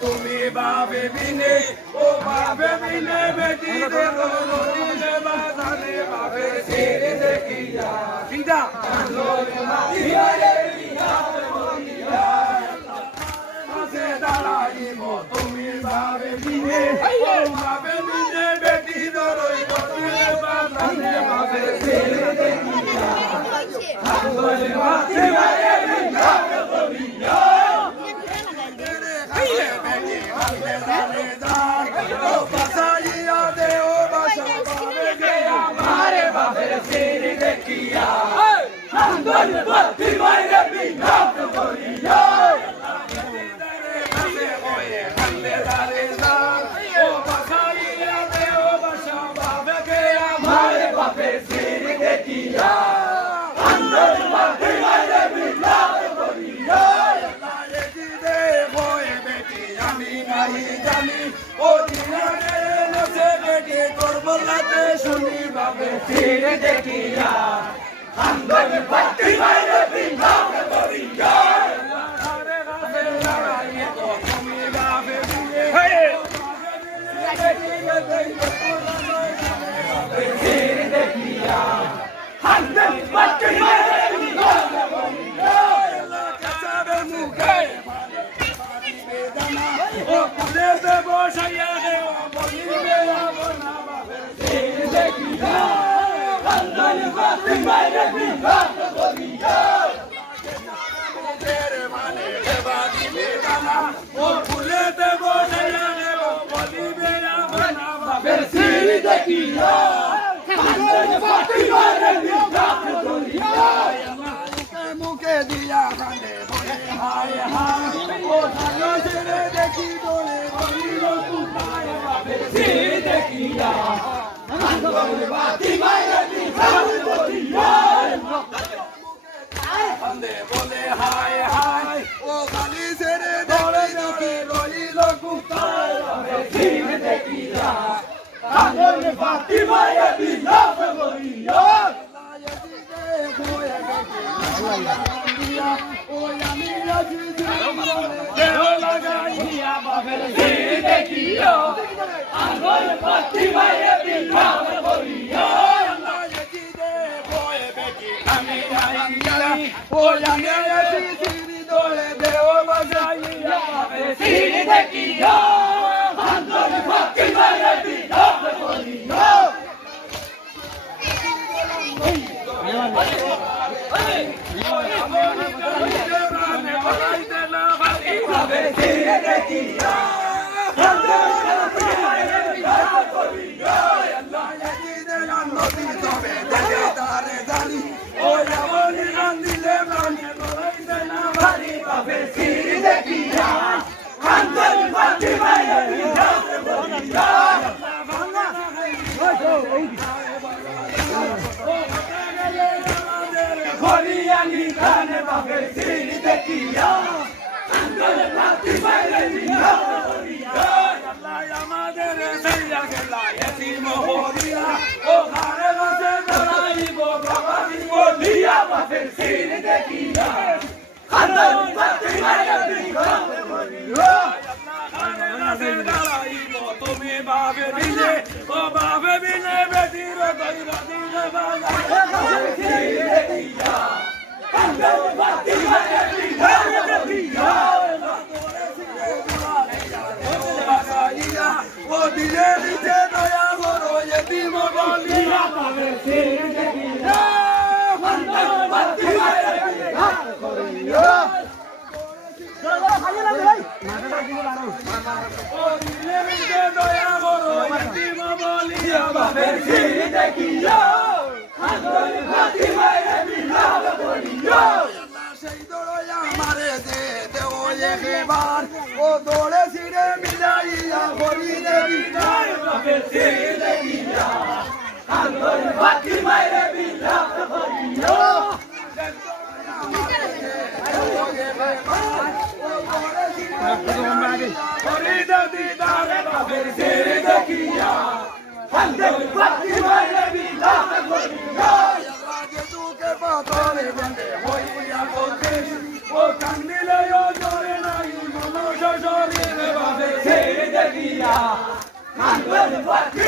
তুমি বাবে বিনে ও বাবে বিনে বেটি দেখে বাজারে বাবে ছেড়ে দেখিয়া বিদা দাঁড়াইব তুমি বাবে বিনে ও বাবে বিনে বেটি ধরই বাজারে বাবে ছেড়ে দেখিয়া শুনি বাবে ফিরে দেখিয়া আন্দোলন পাটি বাইরে বিভাগ করিয়া আরে রাতে লড়াইয়ে তো তুমি বাবে বিয়ে ফিরে দেখিয়া আন্দোলন পাটি বাইরে বিভাগ করিয়া কাছাবে মুখে বেদনা ও কুলে দে বসাইয়া রে ও বলিবে আপনা মুখে দিয়া কান্দে বলে হায় হায় ও ধানো ছেড়ে দেখি বলে বলিল কুমায় বাপের সিঁড়ি দেখিয়া বাতি মাইরে বিভাগ করিয়া কান্দে বলে হায় হায় ও গালি ছেড়ে দৌড়ে দৌড়ে বলিল কুমায় বাপের সিঁড়ি দেখিয়া কান্দে বাতি মাইরে বিভাগ করিয়া তুমি বাবে বিনে ও বাবে বিনে বেটির দইরা দিলে বাজা ও দিলে দিতে দয়া করো এতিম বলিয়া বাবে সিঁড়ি দেখিয়া বাতি মাইরে বিভাগ করিয়া ও দিলে দিতে দয়া করো এতিম বলিয়া বাবে সিঁড়ি দেখিয়া সেই দৌড়াইয়া মারে দে দেও একবার ও দৌড়ে ছিড়ে মিলাইয়া হরি দেবী জয় বাপে ছিড়ে দেখিয়া আন্দোলন বাকি মাইরে বিলা হরিয়া হরি দেবী দারে বাপে ছিড়ে দেখিয়া আন্দোলন বাকি মাইরে বিলা হরিয়া তুকে পাতরে বন্দে হইয়া বলতে ও কান্দিলে ও জোরে নাই মনো শরীরে বাপে ছেড়ে দেখিয়া আন্দোলন বাকি